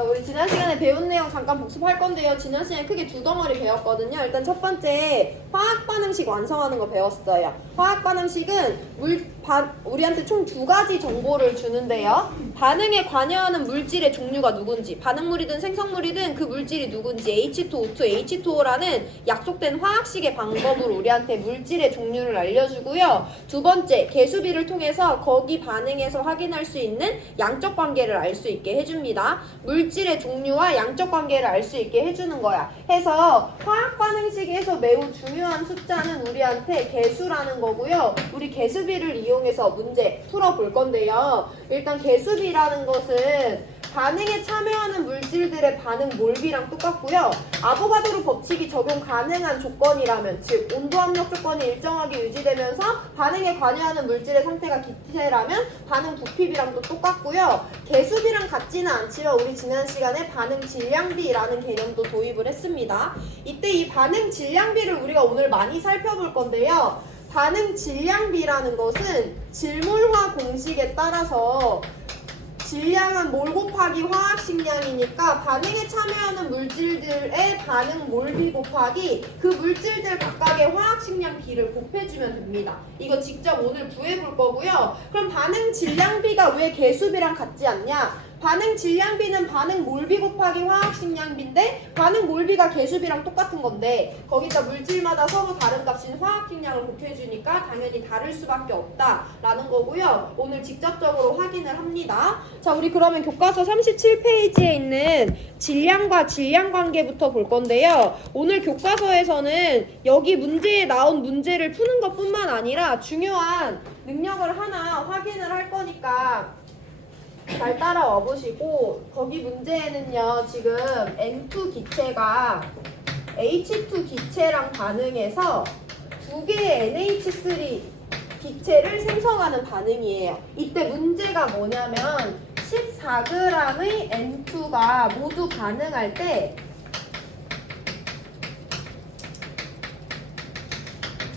자, 우리 지난 시간에 배운 내용 잠깐 복습할 건데요. 지난 시간에 크게 두 덩어리 배웠거든요. 일단 첫 번째 화학 반응식 완성하는 거 배웠어요. 화학 반응식은 우리한테 총 두 가지 정보를 주는데요. 반응에 관여하는 물질의 종류가 누군지, 반응물이든 생성물이든 그 물질이 누군지, H2O2, H2O라는 약속된 화학식의 방법으로 우리한테 물질의 종류를 알려주고요. 두 번째, 개수비를 통해서 거기 반응에서 확인할 수 있는 양적 관계를 알 수 있게 해줍니다. 물질의 종류와 양적 관계를 알 수 있게 해주는 거야. 해서 화학 반응식에서 매우 중요한 숫자는 우리한테 개수라는 거고요. 우리 개수비를 이용해서 문제 풀어볼 건데요. 일단 개수비라는 것은 반응에 참여하는 물질들의 반응 몰비랑 똑같고요. 아보가드로 법칙이 적용 가능한 조건이라면, 즉 온도 압력 조건이 일정하게 유지되면서 반응에 관여하는 물질의 상태가 기체라면 반응 부피비랑도 똑같고요. 개수비랑 같지는 않지만 우리 지난 시간에 반응 질량비라는 개념도 도입을 했습니다. 이때 이 반응 질량비를 우리가 오늘 많이 살펴볼 건데요. 반응 질량비라는 것은 질몰화 공식에 따라서 질량은 몰 곱하기 화학식량이니까 반응에 참여하는 물질들의 반응 몰비 곱하기 그 물질들 각각의 화학식량 비를 곱해주면 됩니다. 이거 직접 오늘 구해볼 거고요. 그럼 반응 질량비가 왜 개수비랑 같지 않냐? 반응 질량비는 반응 몰비 곱하기 화학식량비인데 반응 몰비가 개수비랑 똑같은 건데 거기다 물질마다 서로 다른 값인 화학식량을 곱해주니까 당연히 다를 수밖에 없다라는 거고요. 오늘 직접적으로 확인을 합니다. 자, 우리 그러면 교과서 37페이지에 있는 질량과 질량 관계부터 볼 건데요. 오늘 교과서에서는 여기 문제에 나온 문제를 푸는 것뿐만 아니라 중요한 능력을 하나 확인을 할 거니까 잘 따라와 보시고, 거기 문제에는요 지금 N2 기체가 H2 기체랑 반응해서 두 개의 NH3 기체를 생성하는 반응이에요. 이때 문제가 뭐냐면 14g의 N2가 모두 반응할 때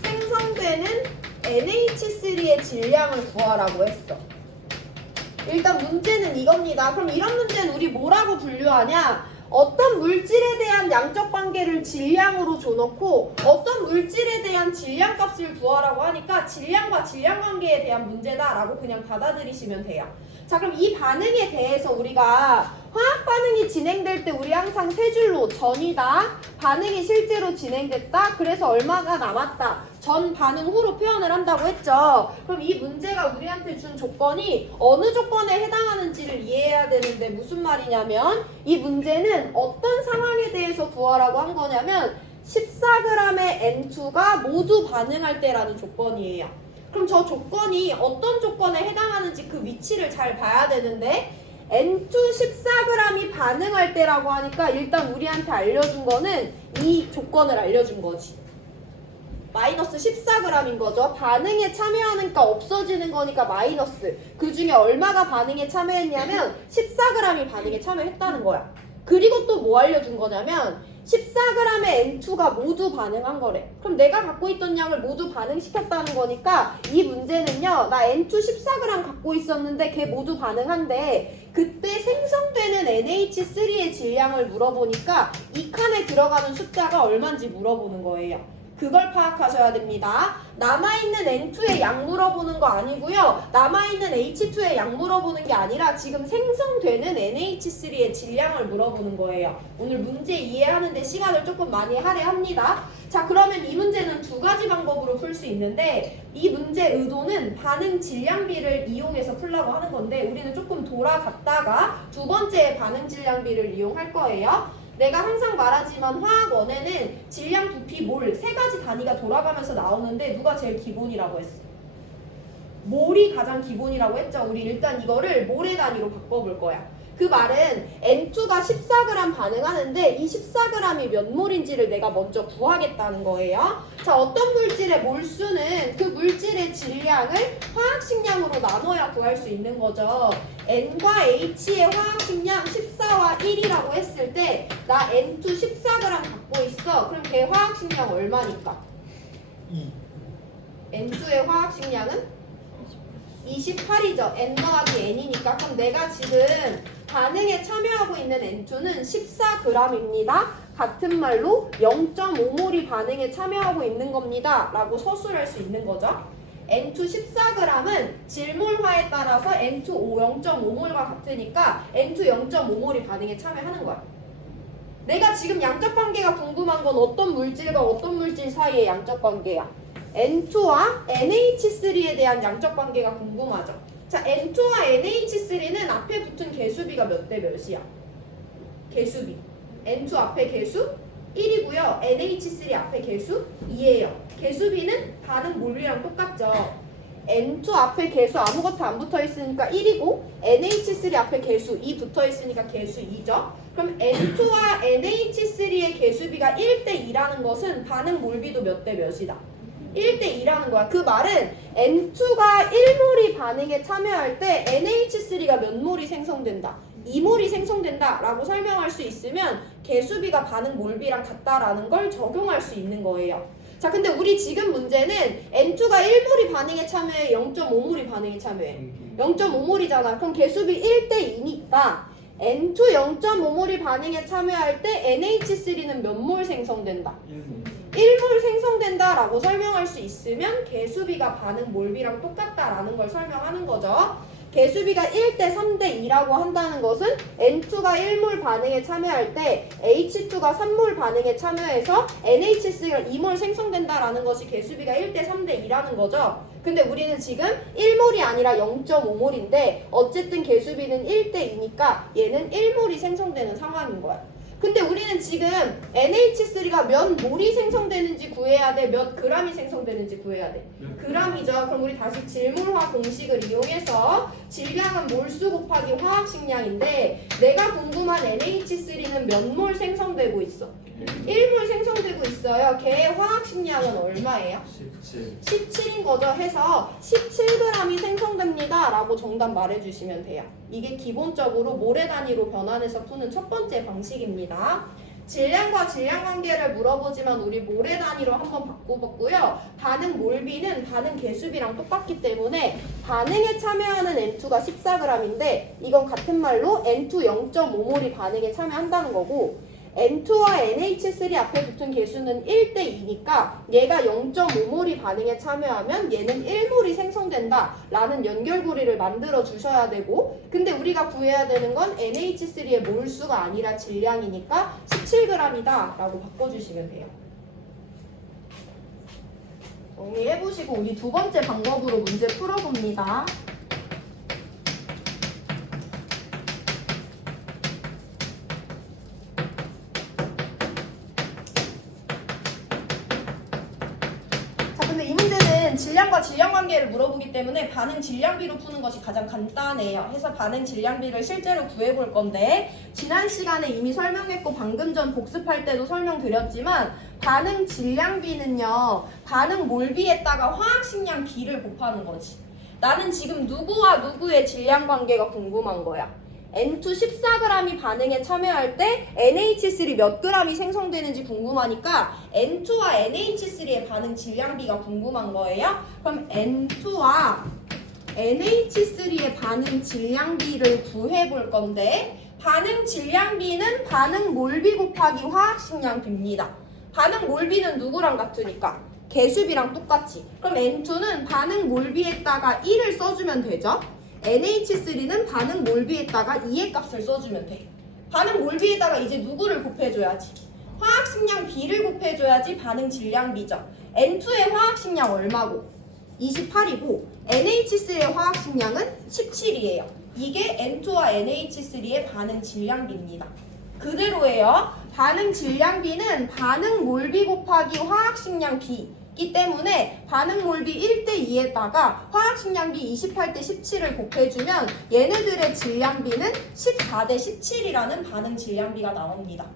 생성되는 NH3의 질량을 구하라고 했어. 일단 문제는 이겁니다. 그럼 이런 문제는 우리 뭐라고 분류하냐? 어떤 물질에 대한 양적 관계를 질량으로 줘놓고 어떤 물질에 대한 질량값을 구하라고 하니까 질량과 질량 관계에 대한 문제다라고 그냥 받아들이시면 돼요. 자, 그럼 이 반응에 대해서 우리가 화학 반응이 진행될 때 우리 항상 세 줄로 전이다, 반응이 실제로 진행됐다, 그래서 얼마가 남았다, 전 반응 후로 표현을 한다고 했죠. 그럼 이 문제가 우리한테 준 조건이 어느 조건에 해당하는지를 이해해야 되는데 무슨 말이냐면 이 문제는 어떤 상황에 대해서 구하라고 한 거냐면 14g의 N2가 모두 반응할 때라는 조건이에요. 그럼 저 조건이 어떤 조건에 해당하는지 그 위치를 잘 봐야 되는데 N2 14g이 반응할 때라고 하니까 일단 우리한테 알려준 거는 이 조건을 알려준 거지. 마이너스 14g인 거죠. 반응에 참여하니까 없어지는 거니까 마이너스. 그 중에 얼마가 반응에 참여했냐면 14g이 반응에 참여했다는 거야. 그리고 또 뭐 알려준 거냐면 14g의 N2가 모두 반응한 거래. 그럼 내가 갖고 있던 양을 모두 반응시켰다는 거니까 이 문제는요, 나 N2 14g 갖고 있었는데 걔 모두 반응한대. 그때 생성되는 NH3의 질량을 물어보니까 이 칸에 들어가는 숫자가 얼마인지 물어보는 거예요. 그걸 파악하셔야 됩니다. 남아있는 N2의 양 물어보는 거 아니고요. 남아있는 H2의 양 물어보는 게 아니라 지금 생성되는 NH3의 질량을 물어보는 거예요. 오늘 문제 이해하는데 시간을 조금 많이 할애합니다. 자, 그러면 이 문제는 두 가지 방법으로 풀 수 있는데 이 문제 의도는 반응 질량비를 이용해서 풀려고 하는 건데 우리는 조금 돌아갔다가 두 번째 반응 질량비를 이용할 거예요. 내가 항상 말하지만 화학원에는 질량, 부피, 몰 세 가지 단위가 돌아가면서 나오는데 누가 제일 기본이라고 했어? 몰이 가장 기본이라고 했죠. 우리 일단 이거를 몰의 단위로 바꿔볼 거야. 그 말은 N2가 14g 반응하는데 이 14g이 몇 몰인지를 내가 먼저 구하겠다는 거예요. 자, 어떤 물질의 몰수는 그 물질의 질량을 화학식량으로 나눠야 구할 수 있는 거죠. N과 H의 화학식량 14와 1이라고 했을 때 나 N2 14g 갖고 있어. 그럼 걔 화학식량 얼마니까? 2. N2의 화학식량은? 28이죠. N 더하기 N이니까. 그럼 내가 지금 반응에 참여하고 있는 N2는 14g입니다. 같은 말로 0.5몰이 반응에 참여하고 있는 겁니다. 라고 서술할 수 있는 거죠. N2 14g은 질몰화에 따라서 N2 0.5몰과 같으니까 N2 0.5몰이 반응에 참여하는 거야. 내가 지금 양적 관계가 궁금한 건 어떤 물질과 어떤 물질 사이의 양적 관계야? N2와 NH3에 대한 양적 관계가 궁금하죠. 자, N2와 NH3는 앞에 붙은 개수비가 몇 대 몇이야? 개수비. N2 앞에 개수 1이고요. NH3 앞에 개수 2예요. 개수비는 반응 몰비랑 똑같죠. N2 앞에 개수 아무것도 안 붙어 있으니까 1이고 NH3 앞에 개수 2 붙어 있으니까 개수 2죠. 그럼 N2와 NH3의 개수비가 1대 2라는 것은 반응 몰비도 몇 대 몇이다? 1대 2라는 거야. 그 말은 N2가 1몰이 반응에 참여할 때 NH3가 몇 몰이 생성된다? 2몰이 생성된다 라고 설명할 수 있으면 개수비가 반응 몰비랑 같다라는 걸 적용할 수 있는 거예요. 자, 근데 우리 지금 문제는 N2가 1몰이 반응에 참여해? 0.5몰이 반응에 참여해? 0.5몰이잖아. 그럼 개수비 1대 2니까 N2 0.5몰이 반응에 참여할 때 NH3는 몇 몰 생성된다? 1몰 생성된다 라고 설명할 수 있으면 개수비가 반응 몰비랑 똑같다라는 걸 설명하는 거죠. 개수비가 1대 3대 2라고 한다는 것은 N2가 1몰 반응에 참여할 때 H2가 3몰 반응에 참여해서 NH3가 2몰 생성된다라는 것이 개수비가 1대 3대 2라는 거죠. 근데 우리는 지금 1몰이 아니라 0.5몰인데 어쨌든 개수비는 1대 2니까 얘는 1몰이 생성되는 상황인 거야. 근데 우리는 지금 NH3가 몇 몰이 생성되는지 구해야 돼? 몇 g이 생성되는지 구해야 돼? g이죠. 그럼 우리 다시 질몰화 공식을 이용해서 질량은 몰수 곱하기 화학식량인데 내가 궁금한 NH3는 몇 몰 생성되고 있어? 1몰 생성되고 있어요. 걔의 화학식량은 얼마예요? 17인 거죠. 해서 17g이 생성됩니다 라고 정답 말해주시면 돼요. 이게 기본적으로 모래 단위로 변환해서 푸는 첫 번째 방식입니다. 질량과 질량 관계를 물어보지만 우리 모래 단위로 한번 바꿔봤고요. 반응 몰비는 반응 개수비랑 똑같기 때문에 반응에 참여하는 N2가 14g인데 이건 같은 말로 N2 0.5몰이 반응에 참여한다는 거고 N2와 NH3 앞에 붙은 개수는 1대 2니까 얘가 0.5몰이 반응에 참여하면 얘는 1몰이 생성된다 라는 연결고리를 만들어 주셔야 되고 근데 우리가 구해야 되는 건 NH3의 몰수가 아니라 질량이니까 17g이다 라고 바꿔주시면 돼요. 정리해보시고 우리 두 번째 방법으로 문제 풀어봅니다. 근데 이 문제는 질량과 질량 관계를 물어보기 때문에 반응 질량비로 푸는 것이 가장 간단해요. 해서 반응 질량비를 실제로 구해볼 건데 지난 시간에 이미 설명했고 방금 전 복습할 때도 설명드렸지만 반응 질량비는요 반응 몰비에다가 화학식량 비를 곱하는 거지. 나는 지금 누구와 누구의 질량 관계가 궁금한 거야. N2 14g이 반응에 참여할 때 NH3 몇 g이 생성되는지 궁금하니까 N2와 NH3의 반응 질량비가 궁금한 거예요. 그럼 N2와 NH3의 반응 질량비를 구해볼 건데 반응 질량비는 반응 몰비 곱하기 화학식량비입니다. 반응 몰비는 누구랑 같으니까? 개수비랑 똑같지. 그럼 N2는 반응 몰비에다가 1을 써주면 되죠. NH3는 반응 몰비에다가 2의 값을 써주면 돼. 반응 몰비에다가 이제 누구를 곱해줘야지? 화학식량 B를 곱해줘야지 반응 질량비죠. N2의 화학식량 얼마고? 28이고 NH3의 화학식량은 17이에요. 이게 N2와 NH3의 반응 질량비입니다. 그대로예요. 반응 질량비는 반응 몰비 곱하기 화학식량 B 기 때문에 반응 몰비 1대 2에다가 화학식량비 28대 17을 곱해주면 얘네들의 질량비는 14대 17이라는 반응 질량비가 나옵니다.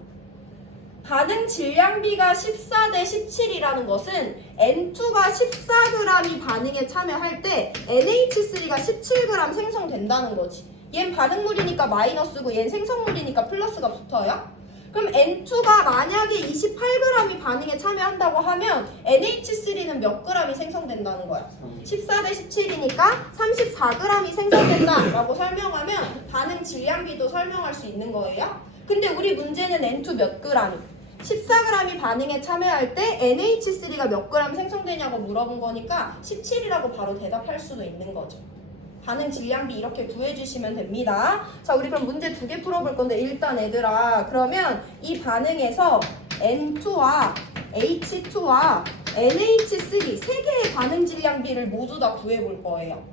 반응 질량비가 14대 17이라는 것은 N2가 14g이 반응에 참여할 때 NH3가 17g 생성된다는 거지. 얜 반응물이니까 마이너스고 얜 생성물이니까 플러스가 붙어요. 그럼 N2가 만약에 28g이 반응에 참여한다고 하면 NH3는 몇 g이 생성된다는 거야? 14 대 17이니까 34g이 생성된다라고 설명하면 반응 질량비도 설명할 수 있는 거예요. 근데 우리 문제는 N2 몇 g이? 14g이 반응에 참여할 때 NH3가 몇 g 생성되냐고 물어본 거니까 17이라고 바로 대답할 수도 있는 거죠. 반응 질량비 이렇게 구해주시면 됩니다. 자, 우리 그럼 문제 2개 풀어볼 건데 일단 얘들아, 그러면 이 반응에서 N2와 H2와 NH3 세 개의 반응 질량비를 모두 다 구해볼 거예요.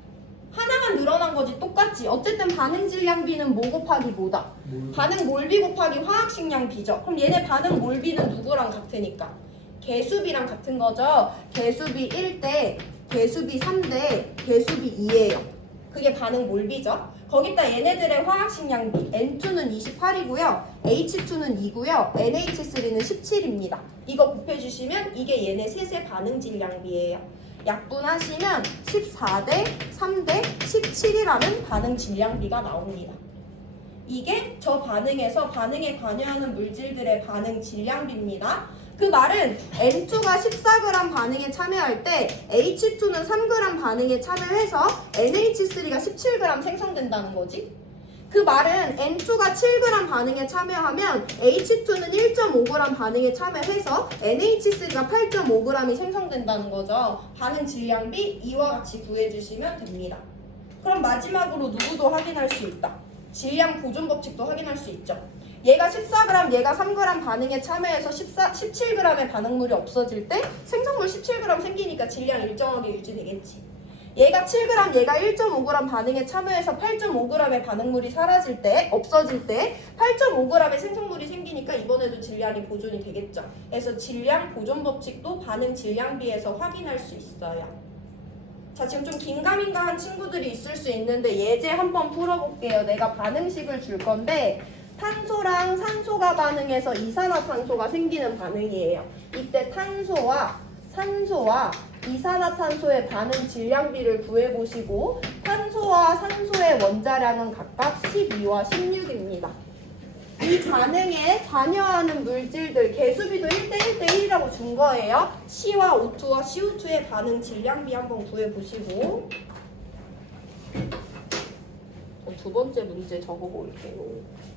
하나만 늘어난 거지 똑같지. 어쨌든 반응 질량비는 뭐 곱하기 뭐다? 반응 몰비 곱하기 화학식량 비죠. 그럼 얘네 반응 몰비는 누구랑 같으니까? 개수비랑 같은 거죠. 개수비 1대 개수비 3대 개수비 2예요. 그게 반응 몰비죠. 거기다 얘네들의 화학식량비 N2는 28이고요. H2는 2고요. NH3는 17입니다. 이거 곱해주시면 이게 얘네 셋의 반응 질량비예요. 약분하시면 14대 3대 17이라는 반응 질량비가 나옵니다. 이게 저 반응에서 반응에 관여하는 물질들의 반응 질량비입니다. 그 말은 N2가 14g 반응에 참여할 때 H2는 3g 반응에 참여해서 NH3가 17g 생성된다는 거지. 그 말은 N2가 7g 반응에 참여하면 H2는 1.5g 반응에 참여해서 NH3가 8.5g이 생성된다는 거죠. 반응 질량비 이와 같이 구해주시면 됩니다. 그럼 마지막으로 누구도 확인할 수 있다. 질량 보존 법칙도 확인할 수 있죠. 얘가 14g, 얘가 3g 반응에 참여해서 17g의 반응물이 없어질 때 생성물 17g 생기니까 질량 일정하게 유지되겠지. 얘가 7g, 얘가 1.5g 반응에 참여해서 8.5g의 반응물이 사라질 때, 없어질 때 8.5g의 생성물이 생기니까 이번에도 질량이 보존이 되겠죠. 그래서 질량 보존 법칙도 반응 질량비에서 확인할 수 있어요. 자, 지금 좀 긴가민가한 친구들이 있을 수 있는데 예제 한번 풀어볼게요. 내가 반응식을 줄 건데 탄소랑 산소가 반응해서 이산화탄소가 생기는 반응이에요. 이때 탄소와 산소와 이산화탄소의 반응 질량비를 구해보시고 탄소와 산소의 원자량은 각각 12와 16입니다. 이 반응에 관여하는 물질들 개수비도 1대1대1이라고 준 거예요. C와 O2와 CO2의 반응 질량비 한번 구해보시고 두 번째 문제 적어볼게요.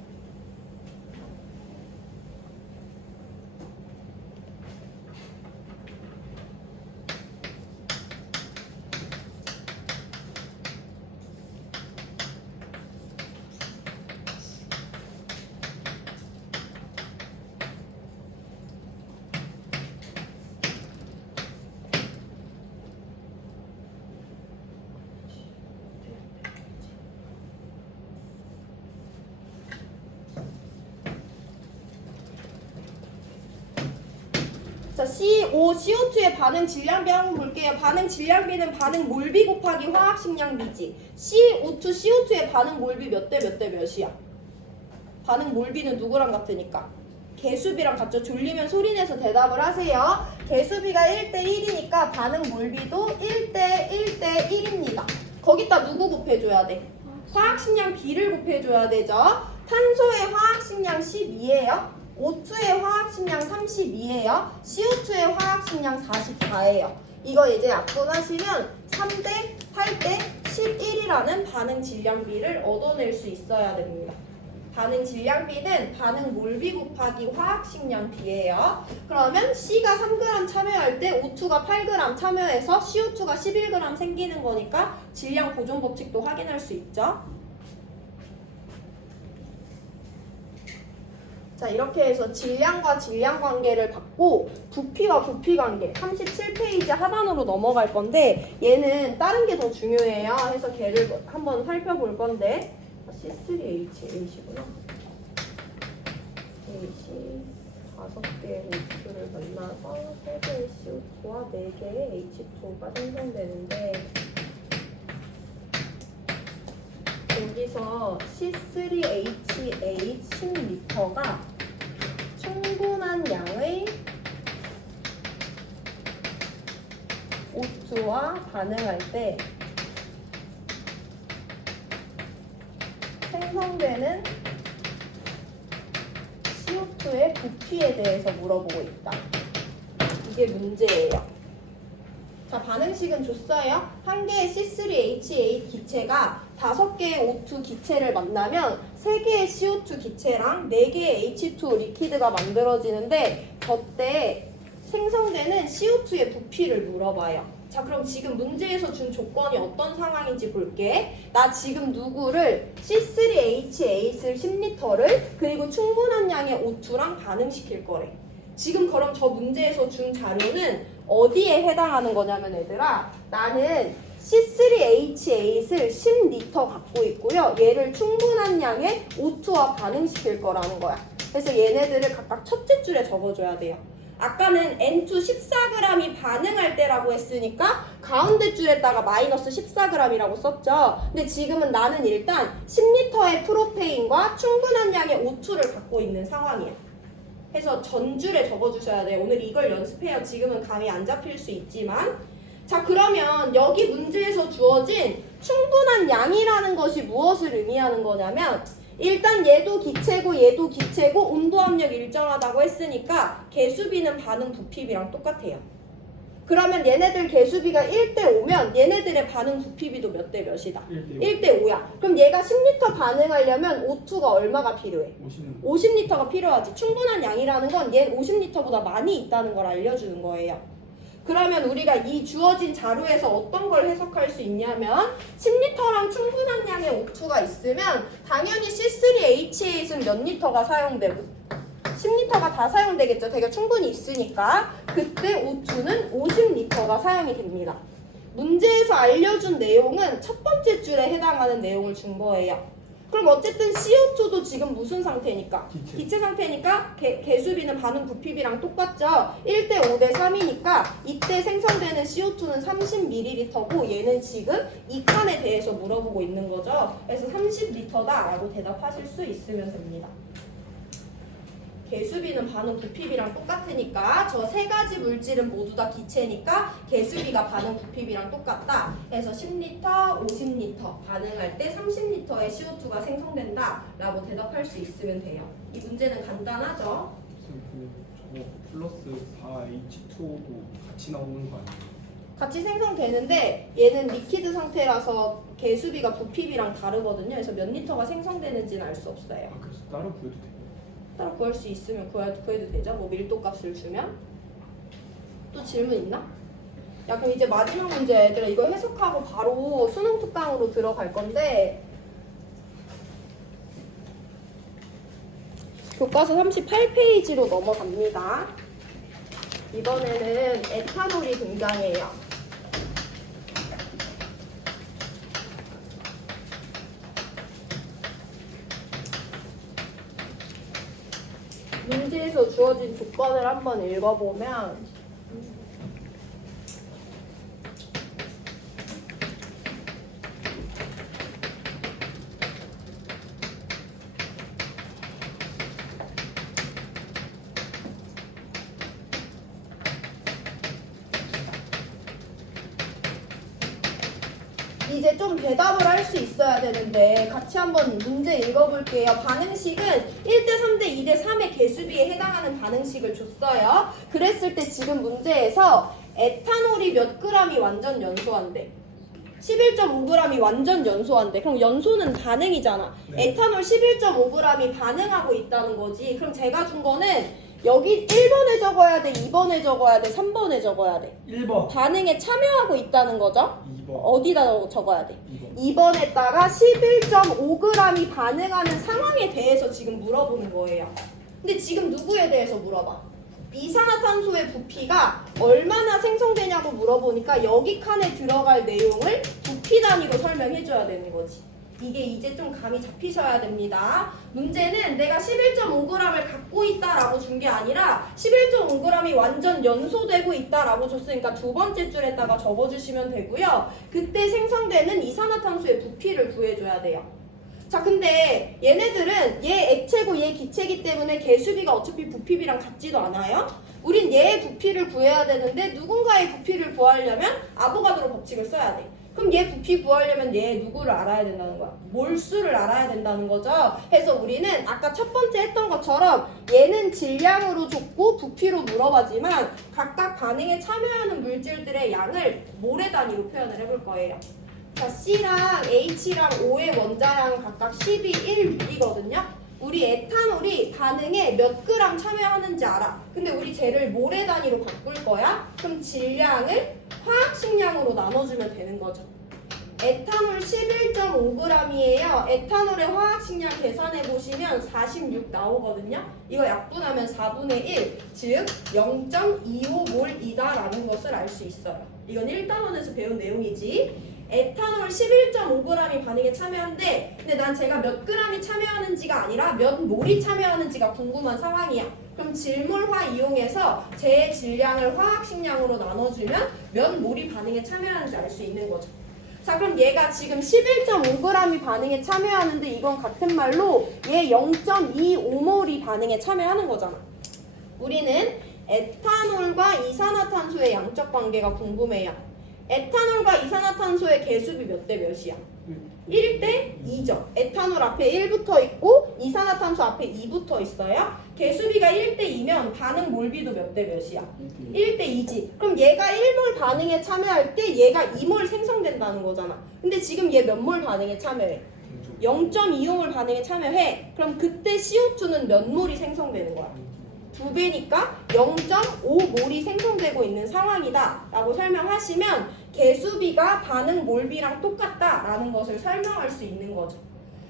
자, CO2의 반응 질량비 한번 볼게요. 반응 질량비는 반응 몰비 곱하기 화학식량비지. CO2의 반응 몰비 몇 대 몇 대 몇이야? 반응 몰비는 누구랑 같으니까? 개수비랑 같죠? 졸리면 소리내서 대답을 하세요. 개수비가 1대1이니까 반응 몰비도 1대1대1입니다. 거기다 누구 곱해줘야 돼? 화학식량 B를 곱해줘야 되죠. 탄소의 화학식량 12예요. O2의 화학식량 32예요. CO2의 화학식량 44예요. 이거 이제 약분하시면 3대 8대 11이라는 반응 질량비를 얻어낼 수 있어야 됩니다. 반응 질량비는 반응 몰비 곱하기 화학식량 B예요. 그러면 C가 3g 참여할 때 O2가 8g 참여해서 CO2가 11g 생기는 거니까 질량 보존 법칙도 확인할 수 있죠. 자, 이렇게 해서 질량과 질량 관계를 받고 부피와 부피 관계 37페이지 하단으로 넘어갈 건데 얘는 다른 게 더 중요해요. 해서 걔를 한번 살펴볼 건데 C3H8이구나. H 5개의 H를 만나서 3개의 CO2와 4개의 H2가 생성되는데 여기서 C3H8 10리터가 충분한 양의 O2와 반응할 때 생성되는 CO2 CO2의 부피에 대해서 물어보고 있다. 이게 문제예요. 자, 반응식은 줬어요. 한 개의 C3H8 기체가 5개의 O2 기체를 만나면 3개의 CO2 기체랑 4개의 H2 리퀴드가 만들어지는데 저때 생성되는 CO2의 부피를 물어봐요. 자, 그럼 지금 문제에서 준 조건이 어떤 상황인지 볼게. 나 지금 누구를 C3H8을 10L를 그리고 충분한 양의 O2랑 반응시킬 거래. 지금 그럼 저 문제에서 준 자료는 어디에 해당하는 거냐면 얘들아, 나는 C3H8을 10L 갖고 있고요. 얘를 충분한 양의 O2와 반응시킬 거라는 거야. 그래서 얘네들을 각각 첫째 줄에 적어줘야 돼요. 아까는 N2 14g이 반응할 때라고 했으니까 가운데 줄에다가 마이너스 14g이라고 썼죠. 근데 지금은 나는 일단 10L의 프로페인과 충분한 양의 O2를 갖고 있는 상황이야. 해서 전줄에 적어주셔야 돼요. 오늘 이걸 연습해요. 지금은 감이 안 잡힐 수 있지만. 자, 그러면 여기 문제에서 주어진 충분한 양이라는 것이 무엇을 의미하는 거냐면 일단 얘도 기체고 얘도 기체고 온도압력 일정하다고 했으니까 개수비는 반응 부피비랑 똑같아요. 그러면 얘네들 개수비가 1대5면 얘네들의 반응 부피비도 몇 대 몇이다? 1대5야. 그럼 얘가 10L 반응하려면 O2가 얼마가 필요해? 50L가 필요하지. 충분한 양이라는 건 얘 50L보다 많이 있다는 걸 알려주는 거예요. 그러면 우리가 이 주어진 자료에서 어떤 걸 해석할 수 있냐면 10L랑 충분한 양의 O2가 있으면 당연히 C3H8은 몇 리터가 사용되고 10L가 다 사용되겠죠. 되게 충분히 있으니까 그때 O2는 50L가 사용이 됩니다. 문제에서 알려준 내용은 첫 번째 줄에 해당하는 내용을 준 거예요. 그럼 어쨌든 CO2도 지금 무슨 상태니까? 기체 상태니까 개수비는 반응 부피비랑 똑같죠? 1대5 대 3이니까 이때 생성되는 CO2는 30ml고 얘는 지금 이 칸에 대해서 물어보고 있는 거죠. 그래서 30L다 라고 대답하실 수 있으면 됩니다. 개수비는 반응 부피비랑 똑같으니까 저 세 가지 물질은 모두 다 기체니까 개수비가 반응 부피비랑 똑같다. 그래서 10L, 50L 반응할 때 30L의 CO2가 생성된다 라고 대답할 수 있으면 돼요. 이 문제는 간단하죠? 저거 플러스 4H2O도 같이 나오는 거 아니에요? 같이 생성되는데 얘는 리퀴드 상태라서 개수비가 부피비랑 다르거든요. 그래서 몇 리터가 생성되는지는 알 수 없어요. 아, 그래서 따로 구해도 돼요? 따로 구할 수 있으면 구해도 되죠. 뭐 밀도 값을 주면. 또 질문 있나? 야, 그럼 이제 마지막 문제 얘들아 이거 해석하고 바로 수능 특강으로 들어갈 건데 교과서 38페이지로 넘어갑니다. 이번에는 에탄올이 등장해요. 문제에서 주어진 조건을 한번 읽어보면 이제 좀 대답을 할 수 있어야 되는데 같이 한번 문제 읽어볼게요. 반응식은 1대 3대 2대 3의 개수비에 해당하는 반응식을 줬어요. 그랬을 때 지금 문제에서 에탄올이 몇 g이 완전 연소한대? 11.5g이 완전 연소한대. 그럼 연소는 반응이잖아. 네. 에탄올 11.5g이 반응하고 있다는 거지. 그럼 제가 준 거는 여기 1번에 적어야 돼, 2번에 적어야 돼, 3번에 적어야 돼. 1번, 반응에 참여하고 있다는 거죠? 2번, 어디다 적어야 돼? 2번. 2번에다가 11.5g이 반응하는 상황에 대해서 지금 물어보는 거예요. 근데 지금 누구에 대해서 물어봐? 이산화탄소의 부피가 얼마나 생성되냐고 물어보니까 여기 칸에 들어갈 내용을 부피 단위로 설명해줘야 되는 거지. 이게 이제 좀 감이 잡히셔야 됩니다. 문제는 내가 11.5g을 갖고 있다라고 준 게 아니라 11.5g이 완전 연소되고 있다라고 줬으니까 두 번째 줄에다가 적어주시면 되고요. 그때 생성되는 이산화탄소의 부피를 구해줘야 돼요. 자, 근데 얘네들은 얘 액체고 얘 기체이기 때문에 개수비가 어차피 부피비랑 같지도 않아요. 우린 얘의 부피를 구해야 되는데 누군가의 부피를 구하려면 아보가드로 법칙을 써야 돼. 그럼 얘 부피 구하려면 얘 누구를 알아야 된다는 거야? 몰수를 알아야 된다는 거죠. 그래서 우리는 아까 첫 번째 했던 것처럼 얘는 질량으로 줬고 부피로 물어보지만 각각 반응에 참여하는 물질들의 양을 몰의 단위로 표현을 해볼 거예요. 자, C랑 H랑 O의 원자량은 각각 12, 1, 6이거든요. 우리 에탄올이 반응에 몇 그램 참여하는지 알아. 근데 우리 쟤를 몰의 단위로 바꿀 거야. 그럼 질량을 화학식량으로 나눠주면 되는 거죠. 에탄올 11.5g이에요. 에탄올의 화학식량 계산해 보시면 46 나오거든요. 이거 약분하면 4분의 1, 즉 0.25몰이다 라는 것을 알 수 있어요. 이건 1단원에서 배운 내용이지. 에탄올 11.5g이 반응에 참여한데 근데 난 제가 몇 g이 참여하는지가 아니라 몇 몰이 참여하는지가 궁금한 상황이야. 그럼 질몰화 이용해서 제 질량을 화학식량으로 나눠주면 몇 몰이 반응에 참여하는지 알 수 있는 거죠. 자, 그럼 얘가 지금 11.5g이 반응에 참여하는데 이건 같은 말로 얘 0.25몰이 반응에 참여하는 거잖아. 우리는 에탄올과 이산화탄소의 양적 관계가 궁금해요. 에탄올과 이산화탄소의 계수비 몇 대 몇이야? 1대 2죠. 에탄올 앞에 1 붙어 있고 이산화탄소 앞에 2 붙어 있어요. 계수비가 1대 2면 반응 몰비도 몇 대 몇이야? 1대 2지. 그럼 얘가 1몰 반응에 참여할 때 얘가 2몰 생성된다는 거잖아. 근데 지금 얘 몇 몰 반응에 참여해? 0.25몰 반응에 참여해. 그럼 그때 CO2는 몇 몰이 생성되는 거야? 2배니까 0.5몰이 생성되고 있는 상황이다 라고 설명하시면 계수비가 반응 몰비랑 똑같다 라는 것을 설명할 수 있는 거죠.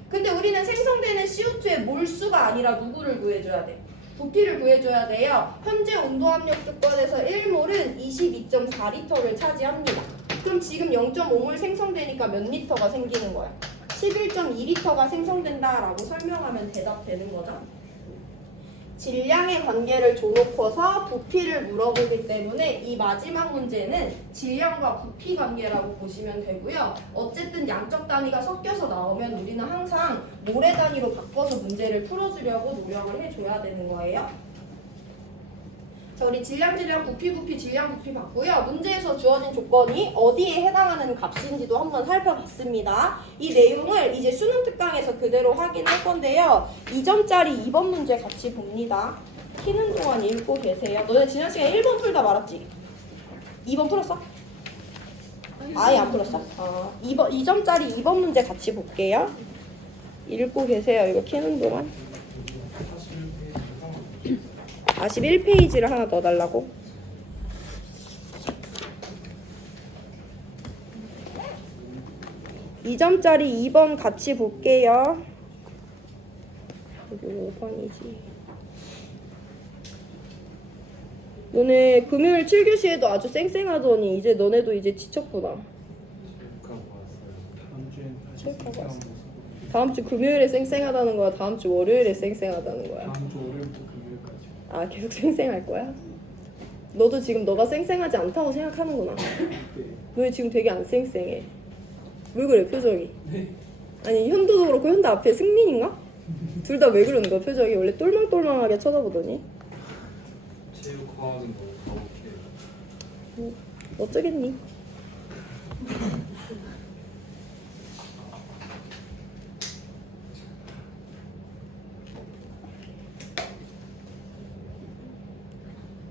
근데 우리는 생성되는 CO2의 몰수가 아니라 누구를 구해줘야 돼? 부피를 구해줘야 돼요. 현재 온도압력 조건에서 1몰은 22.4리터를 차지합니다. 그럼 지금 0.5몰 생성되니까 몇 리터가 생기는 거야? 11.2리터가 생성된다 라고 설명하면 대답되는 거죠. 질량의 관계를 줘놓고서 부피를 물어보기 때문에 이 마지막 문제는 질량과 부피 관계라고 보시면 되고요. 어쨌든 양적 단위가 섞여서 나오면 우리는 항상 몰의 단위로 바꿔서 문제를 풀어주려고 노력을 해줘야 되는 거예요. 자, 우리 질량, 부피, 질량, 부피 봤고요. 문제에서 주어진 조건이 어디에 해당하는 값인지도 한번 살펴봤습니다. 이 내용을 이제 수능 특강에서 그대로 확인할 건데요. 2점짜리 2번 문제 같이 봅니다. 키는 동안 읽고 계세요. 너네 지난 시간에 1번 풀다 말았지? 2번 풀었어? 아예 안 풀었어? 2점짜리 2번 문제 같이 볼게요. 읽고 계세요. 이거 키는 동안. 41페이지를 하나 넣어달라고? 이 점짜리 2번 같이 볼게요. 여기 5번이지. 너네 금요일 7교시에도 아주 쌩쌩하더니 이제 너네도 이제 지쳤구나. 다음 주 금요일에 쌩쌩하다는 거야? 다음 주 월요일에 쌩쌩하다는 거야? 다음 주 월요일부터 금요일까지. 아, 계속 쌩쌩할 거야? 너도 지금 너가 쌩쌩하지 않다고 생각하는구나. 너 지금 되게 안 쌩쌩해. 왜 그래 표정이? 아니 현도도 그렇고 현도 앞에 승민인가? 둘 다 왜 그러는 거야 표정이? 원래 똘망똘망하게 쳐다보더니. 체육과학은 너무 가혹해. 어쩌겠니?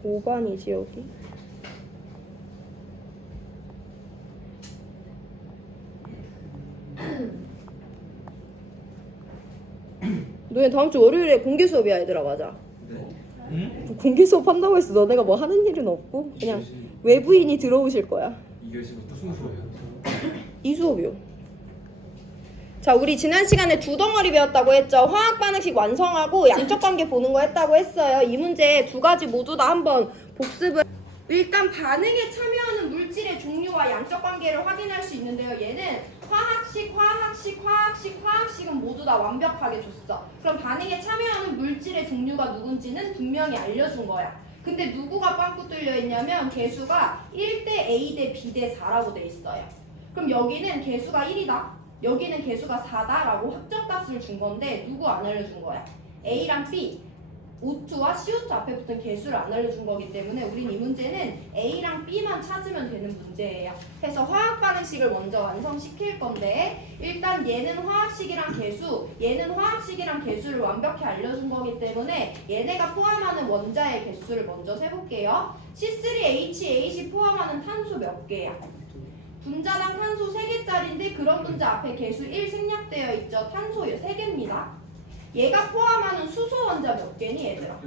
오반이지 여기. 너네 다음 주 월요일에 공개 수업이야 얘들아. 맞아. 네? 공개 수업 한다고 해서 너네가 뭐 하는 일은 없고 그냥 외부인이 들어오실 거야. 2교시부터 무슨 수업이에요? 이 수업이요. 자, 우리 지난 시간에 두 덩어리 배웠다고 했죠. 화학 반응식 완성하고 양적 관계 보는 거 했다고 했어요. 이 문제 두 가지 모두 다 한번 복습을. 일단 반응에 참여하는 물질의 종류와 양적 관계를 확인할 수 있는데요. 얘는 화학식은 모두 다 완벽하게 줬어. 그럼 반응에 참여하는 물질의 종류가 누군지는 분명히 알려준 거야. 근데 누구가 빵꾸 뚫려 있냐면 개수가 1대 A 대 B 대 4라고 돼 있어요. 그럼 여기는 개수가 1이다. 여기는 개수가 4다라고 확정값을 준 건데 누구 안 알려준 거야? A랑 B. O2와 CO2 앞에 붙은 개수를 안 알려준 거기 때문에 우린 이 문제는 A랑 B만 찾으면 되는 문제예요. 그래서 화학 반응식을 먼저 완성시킬 건데 일단 얘는 화학식이랑 개수, 얘는 화학식이랑 개수를 완벽히 알려준 거기 때문에 얘네가 포함하는 원자의 개수를 먼저 세볼게요. C3H8이 포함하는 탄소 몇 개야? 분자당 탄소 3개짜리인데 그런 분자 앞에 개수 1 생략되어 있죠. 탄소 3개입니다. 얘가 포함하는 수소 원자 몇 개니 얘들아?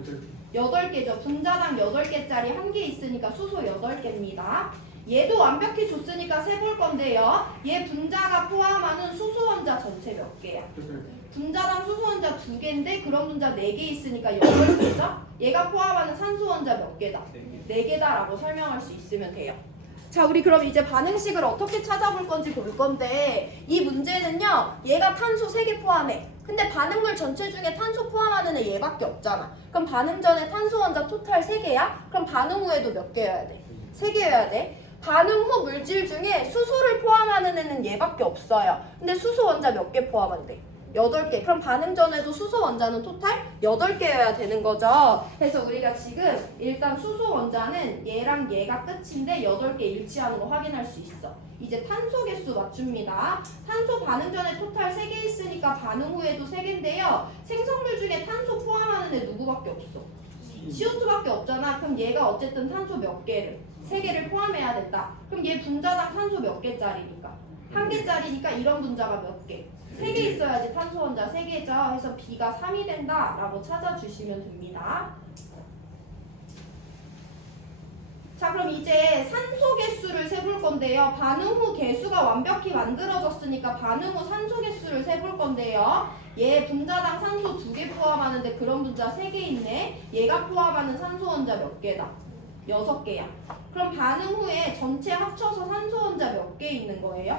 8개죠. 분자당 8개짜리 1개 있으니까 수소 8개입니다. 얘도 완벽히 줬으니까 세볼 건데요. 얘 분자가 포함하는 수소 원자 전체 몇 개야? 분자당 수소 원자 2개인데 그런 분자 4개 있으니까 8개죠? 얘가 포함하는 산소 원자 몇 개다? 4개다라고 설명할 수 있으면 돼요. 자, 우리 그럼 이제 반응식을 어떻게 찾아볼 건지 볼 건데 이 문제는요. 얘가 탄소 3개 포함해. 근데 반응물 전체 중에 탄소 포함하는 애 얘밖에 없잖아. 그럼 반응 전에 탄소 원자 토탈 3개야? 그럼 반응 후에도 몇 개여야 돼? 3개여야 돼. 반응 후 물질 중에 수소를 포함하는 애는 얘밖에 없어요. 근데 수소 원자 몇 개 포함한대? 8개. 그럼 반응 전에도 수소 원자는 토탈 8개여야 되는 거죠. 그래서 우리가 지금 일단 수소 원자는 얘랑 얘가 끝인데 8개 일치하는 거 확인할 수 있어. 이제 탄소 개수 맞춥니다. 탄소 반응 전에 토탈 3개 있으니까 반응 후에도 3개인데요. 생성물 중에 탄소 포함하는 애 누구밖에 없어? CO2밖에 없잖아. 그럼 얘가 어쨌든 탄소 몇 개를? 3개를 포함해야 된다. 그럼 얘 분자당 탄소 몇 개짜리니까? 1개짜리니까 이런 분자가 몇 개? 3개 있어야지 탄소 원자 3개죠. 그래서 B가 3이 된다라고 찾아주시면 됩니다. 자, 그럼 이제 산소 개수를 세볼 건데요. 반응 후 개수가 완벽히 만들어졌으니까 반응 후 산소 개수를 세볼 건데요. 얘 분자당 산소 2개 포함하는데 그런 분자 3개 있네. 얘가 포함하는 산소 원자 몇 개다? 6개야. 그럼 반응 후에 전체 합쳐서 산소 원자 몇 개 있는 거예요?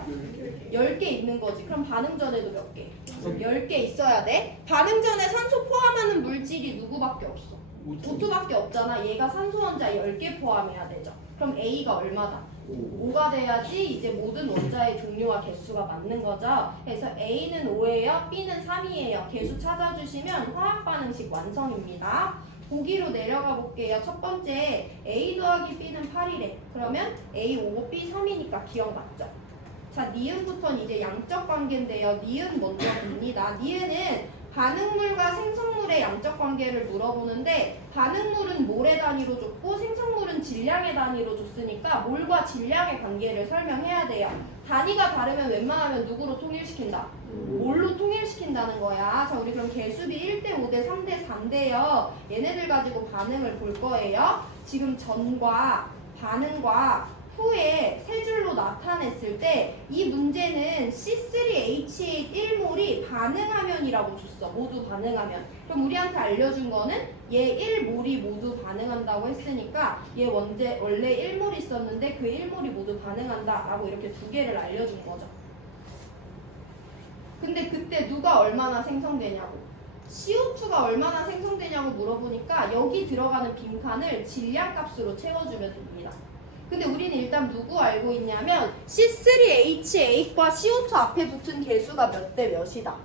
10개 있는 거지. 그럼 반응 전에도 몇 개? 10개 있어야 돼. 반응 전에 산소 포함하는 물질이 누구밖에 없어? O2밖에 없잖아. 얘가 산소 원자 10개 포함해야 되죠. 그럼 A가 얼마다? 5가 돼야지 이제 모든 원자의 종류와 개수가 맞는 거죠. 그래서 A는 5예요. B는 3이에요. 개수 찾아주시면 화학 반응식 완성입니다. 보기로 내려가 볼게요. 첫 번째 A 더하기 B는 8이래. 그러면 A 5, B 3이니까 기억났죠? 자, 니은부터는 이제 양적 관계인데요. 니은 먼저 봅니다. 니은은 반응물과 생성물의 양적 관계를 물어보는데 반응물은 몰의 단위로 줬고 생성물은 질량의 단위로 줬으니까 몰과 질량의 관계를 설명해야 돼요. 단위가 다르면 웬만하면 누구로 통일시킨다? 몰로 통일시킨다는 거야. 자, 우리 그럼 개수비 1대 5대 3대 4인데요. 얘네들 가지고 반응을 볼 거예요. 지금 전과 반응과 후에 세 줄로 나타냈을 때 이 문제는 C3H8 1몰이 반응하면이라고 줬어. 모두 반응하면. 그럼 우리한테 알려준 거는 얘 1몰이 모두 반응한다고 했으니까 얘 원래 1몰이 있었는데 그 1몰이 모두 반응한다 라고 이렇게 2개를 알려준 거죠. 근데 그때 누가 얼마나 생성되냐고, CO2가 얼마나 생성되냐고 물어보니까 여기 들어가는 빈칸을 질량값으로 채워주면 됩니다. 근데 우리는 일단 누구 알고 있냐면 C3H8과 CO2 앞에 붙은 개수가 몇 대 몇이다?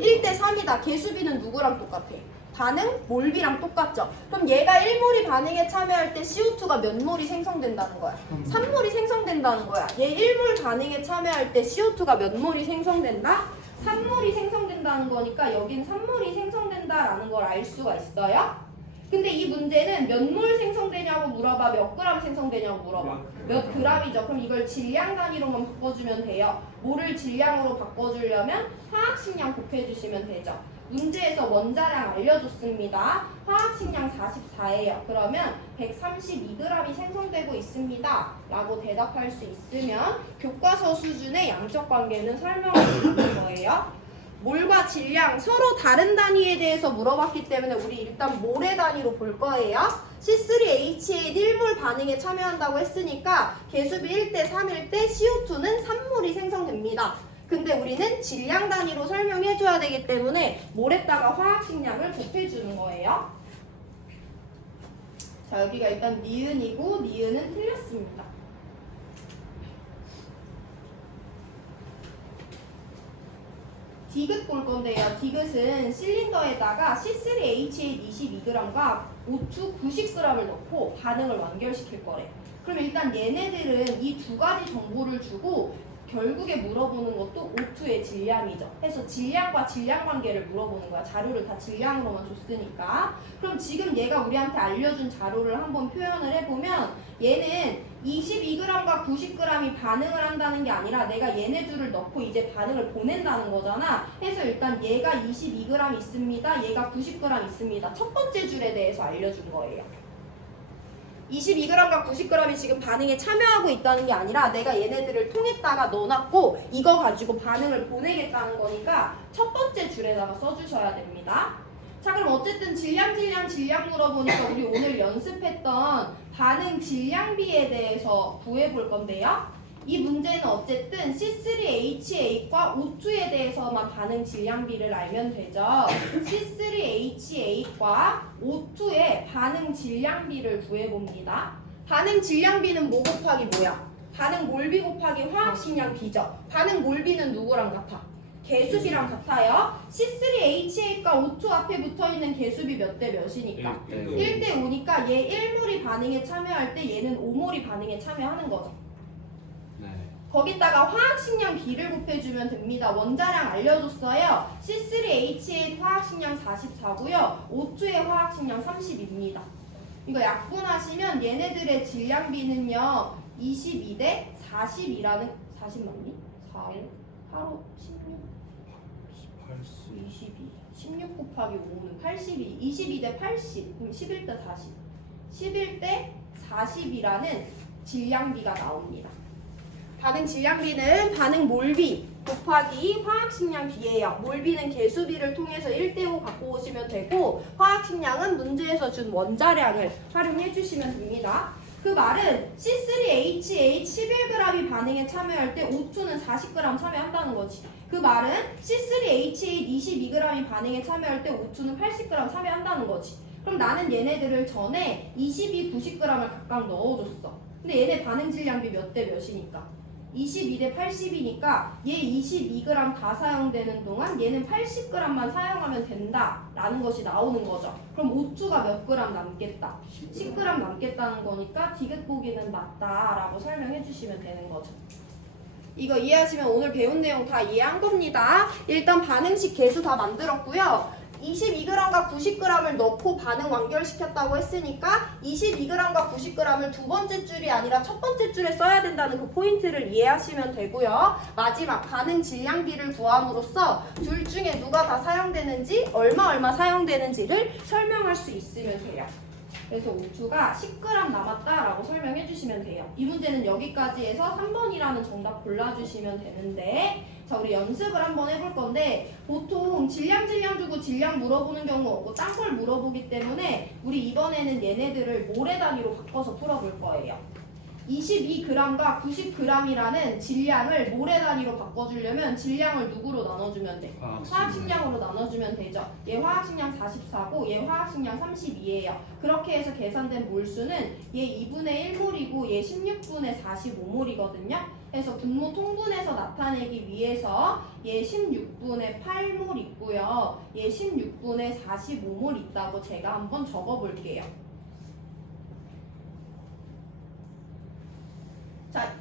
1대 3이다. 개수비는 누구랑 똑같아? 반응 몰비랑 똑같죠? 그럼 얘가 1몰이 반응에 참여할 때 CO2가 몇 몰이 생성된다는 거야? 3몰이 생성된다는 거야. 얘 1몰 반응에 참여할 때 CO2가 몇 몰이 생성된다? 3몰이 생성된다는 거니까 여긴 3몰이 생성된다라는 걸 알 수가 있어요. 근데 이 문제는 몇 몰 생성되냐고 물어봐, 몇 그램 생성되냐고 물어봐. 몇 그램이죠. 그럼 이걸 질량 단위로만 바꿔주면 돼요. 몰을 질량으로 바꿔주려면 화학식량 곱해주시면 되죠. 문제에서 원자량 알려줬습니다. 화학식량 44예요. 그러면 132g이 생성되고 있습니다 라고 대답할 수 있으면 교과서 수준의 양적 관계는 설명할 수 있는 거예요. 몰과 질량 서로 다른 단위에 대해서 물어봤기 때문에 우리 일단 몰의 단위로 볼 거예요. C3H8 1몰 반응에 참여한다고 했으니까 개수비 1대 3일 때 CO2는 3몰이 생성됩니다. 근데 우리는 질량 단위로 설명해줘야 되기 때문에 몰에다가 화학식량을 곱해주는 거예요. 자, 여기가 일단 니은이고 니은은 틀렸습니다. 디귿 볼 건데요. 디귿은 실린더에다가 C3H8 22g과 O2 90g을 넣고 반응을 완결시킬 거래. 그럼 일단 얘네들은 이 두 가지 정보를 주고 결국에 물어보는 것도 O2의 질량이죠. 그래서 질량과 질량 관계를 물어보는 거야. 자료를 다 질량으로만 줬으니까. 그럼 지금 얘가 우리한테 알려준 자료를 한번 표현을 해보면 얘는 22g과 90g이 반응을 한다는 게 아니라 내가 얘네 둘을 넣고 이제 반응을 보낸다는 거잖아. 그래서 일단 얘가 22g 있습니다. 얘가 90g 있습니다. 첫 번째 줄에 대해서 알려준 거예요. 22g과 90g이 지금 반응에 참여하고 있다는 게 아니라 내가 얘네들을 통에다가 넣어놨고 이거 가지고 반응을 보내겠다는 거니까 첫 번째 줄에다가 써주셔야 됩니다. 자, 그럼 어쨌든 질량 물어보니까 우리 오늘 연습했던 반응 질량비에 대해서 구해볼 건데요. 이 문제는 어쨌든 C3H8과 O2에 대해서만 반응 질량비를 알면 되죠. C3H8과 O2의 반응 질량비를 구해봅니다. 반응 질량비는 뭐 곱하기 뭐야? 반응 몰비 곱하기 화학식량 B죠. 반응 몰비는 누구랑 같아? 개수비랑 같아요. C3H8과 O2 앞에 붙어있는 개수비 몇 대 몇이니까? 1대 5니까 얘 1몰이 반응에 참여할 때 얘는 5몰이 반응에 참여하는 거죠. 네. 거기다가 화학식량 B를 곱해주면 됩니다. 원자량 알려줬어요. C3H8 화학식량 44고요. O2의 화학식량 30입니다. 이거 약분하시면 얘네들의 질량비는요. 22대 40이라는 40 맞니? 4, 1, 8, 5, 16 22 16 곱하기 5는 82 22대 80 그럼 11대 40 11대 40이라는 질량비가 나옵니다. 반응 질량비는 반응 몰비 곱하기 화학식량 B예요. 몰비는 개수비를 통해서 1대5 갖고 오시면 되고 화학식량은 문제에서 준 원자량을 활용해 주시면 됩니다. 그 말은 C3H8 11g이 반응에 참여할 때 O2는 40g 참여한다는 거지. 그 말은 C3H8 22g이 반응에 참여할 때 O2는 80g 참여한다는 거지. 그럼 나는 얘네들을 전에 22, 90g을 각각 넣어줬어. 근데 얘네 반응 질량비 몇 대 몇이니까? 22대 80이니까 얘 22g 다 사용되는 동안 얘는 80g만 사용하면 된다라는 것이 나오는 거죠. 그럼 O2가 몇 g 남겠다? 10g 남겠다는 거니까 디귿 보기는 맞다라고 설명해 주시면 되는 거죠. 이거 이해하시면 오늘 배운 내용 다 이해한 겁니다. 일단 반응식 개수 다 만들었고요. 22g과 90g을 넣고 반응 완결시켰다고 했으니까 22g과 90g을 두 번째 줄이 아니라 첫 번째 줄에 써야 된다는 그 포인트를 이해하시면 되고요. 마지막 반응 질량비를 구함으로써 둘 중에 누가 다 사용되는지 얼마 사용되는지를 설명할 수 있으면 돼요. 그래서 O2가 10g 남았다라고 설명해 주시면 돼요. 이 문제는 여기까지 해서 3번이라는 정답 골라주시면 되는데 자, 우리 연습을 한번 해볼 건데 보통 질량 주고 질량 물어보는 경우 없고 딴 걸 물어보기 때문에 우리 이번에는 얘네들을 모래 단위로 바꿔서 풀어볼 거예요. 22g과 90g이라는 질량을 모래 단위로 바꿔주려면 질량을 누구로 나눠주면 돼? 화학식량으로 나눠주면 되죠. 얘 화학식량 44고 얘 화학식량 32예요. 그렇게 해서 계산된 몰수는 얘 2분의 1몰이고 얘 16분의 45몰이거든요. 그래서 분모 통분해서 나타내기 위해서 얘 16분의 8몰 있고요. 얘 16분의 45몰 있다고 제가 한번 적어볼게요. 자,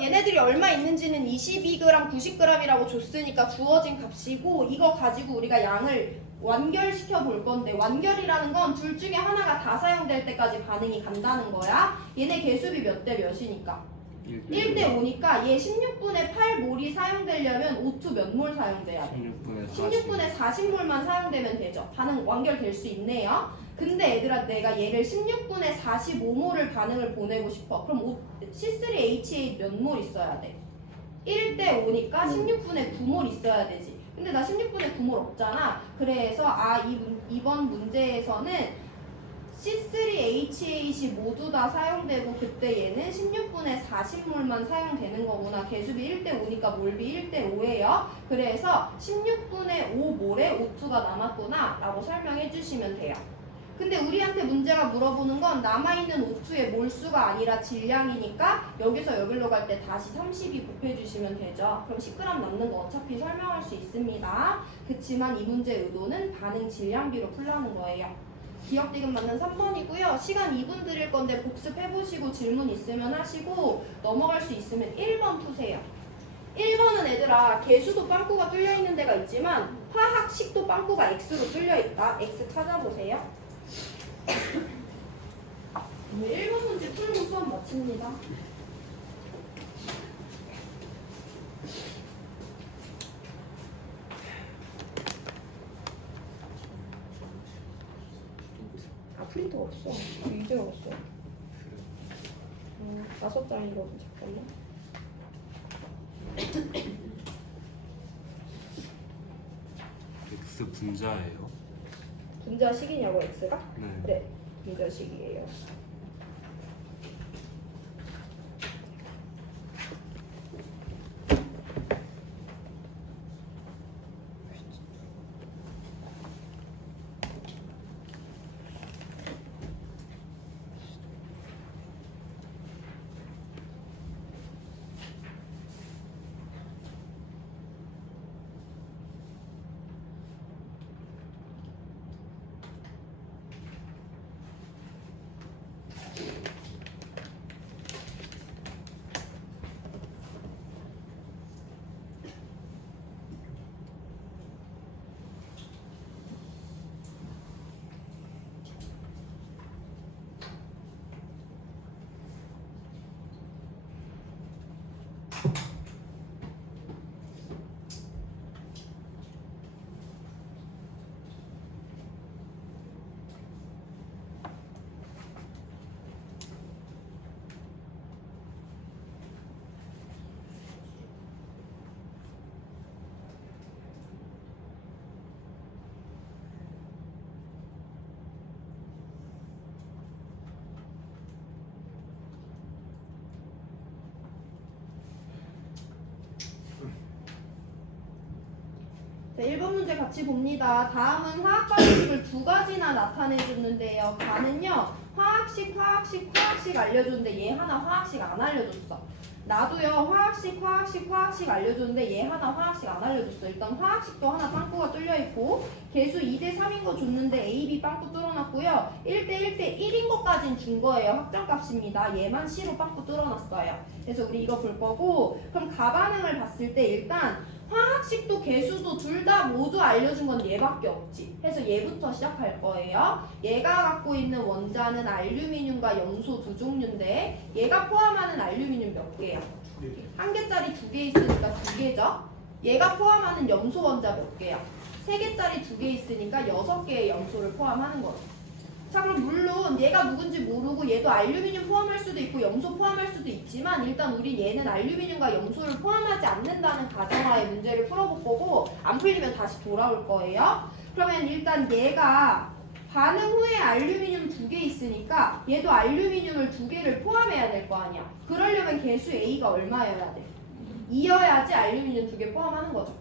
얘네들이 얼마 있는지는 22g, 90g이라고 줬으니까 주어진 값이고 이거 가지고 우리가 양을 완결시켜 볼 건데 완결이라는 건 둘 중에 하나가 다 사용될 때까지 반응이 간다는 거야. 얘네 개수비 몇 대 몇이니까? 1대 5니까 얘 16분의 8몰이 사용되려면 O2 몇 몰 사용돼야 돼? 16분의 40몰만 사용되면 되죠. 반응 완결될 수 있네요. 근데 얘들아 내가 얘를 16분의 45몰을 반응을 보내고 싶어. 그럼 C3H8 몇 몰 있어야 돼? 1대 5니까 16분의 9몰 있어야 되지. 근데 나 16분의 9몰 없잖아. 그래서 이번 문제에서는 C3H8이 모두 다 사용되고 그때 얘는 16분의 40몰만 사용되는 거구나. 개수비 1대 5니까 몰비 1대 5예요. 그래서 16분의 5몰에 O2가 남았구나 라고 설명해 주시면 돼요. 근데 우리한테 문제가 물어보는 건 남아있는 O2의 몰수가 아니라 질량이니까 여기서 여기로 갈 때 다시 32 곱해주시면 되죠. 그럼 10g 남는 거 어차피 설명할 수 있습니다. 그치만 이 문제의 의도는 반응 질량비로 풀라는 거예요. 기억 디귿 맞는 3번이고요. 시간 2분 드릴 건데 복습해보시고 질문 있으면 하시고 넘어갈 수 있으면 1번 푸세요. 1번은 애들아 개수도 빵꾸가 뚫려있는 데가 있지만 화학식도 빵꾸가 X로 뚫려있다. X 찾아보세요. 1번 문제 풀고 수업 마칩니다. 아 프린터가 없어. 이제 없어. 5장이거든. 잠깐만. X 분자예요? 분자식이냐고 X가? 네. 네, 분자식이에요. 자, 1번 문제 같이 봅니다. 다음은 화학 방식을 두 가지나 나타내 줬는데요. 가는요. 화학식 알려줬는데 얘 하나 화학식 안 알려줬어. 나도요. 화학식 알려줬는데 얘 하나 화학식 안 알려줬어. 일단 화학식도 하나 빵꾸가 뚫려있고 개수 2대 3인 거 줬는데 A, B 빵꾸 뚫어놨고요. 1대 1인 것까진 준 거예요. 확정값입니다. 얘만 C로 빵꾸 뚫어놨어요. 그래서 우리 이거 볼 거고 그럼 가반응을 봤을 때 일단 화학식도 개수도 둘 다 모두 알려준 건 얘밖에 없지. 해서 얘부터 시작할 거예요. 얘가 갖고 있는 원자는 알루미늄과 염소 두 종류인데 얘가 포함하는 알루미늄 몇 개야? 한 개짜리 2개 있으니까 2개죠. 얘가 포함하는 염소 원자 몇 개야? 3개짜리 2개 있으니까 6개의 염소를 포함하는 거죠. 자 그럼 물론 얘가 누군지 모르고 얘도 알루미늄 포함할 수도 있고 염소 포함할 수도 있지만 일단 우리 얘는 알루미늄과 염소를 포함하지 않는다는 가정하에 문제를 풀어볼 거고 안 풀리면 다시 돌아올 거예요. 그러면 일단 얘가 반응 후에 알루미늄 2개 있으니까 얘도 알루미늄을 2개를 포함해야 될 거 아니야. 그러려면 개수 A가 얼마여야 돼? 2여야지 알루미늄 2개 포함하는 거죠.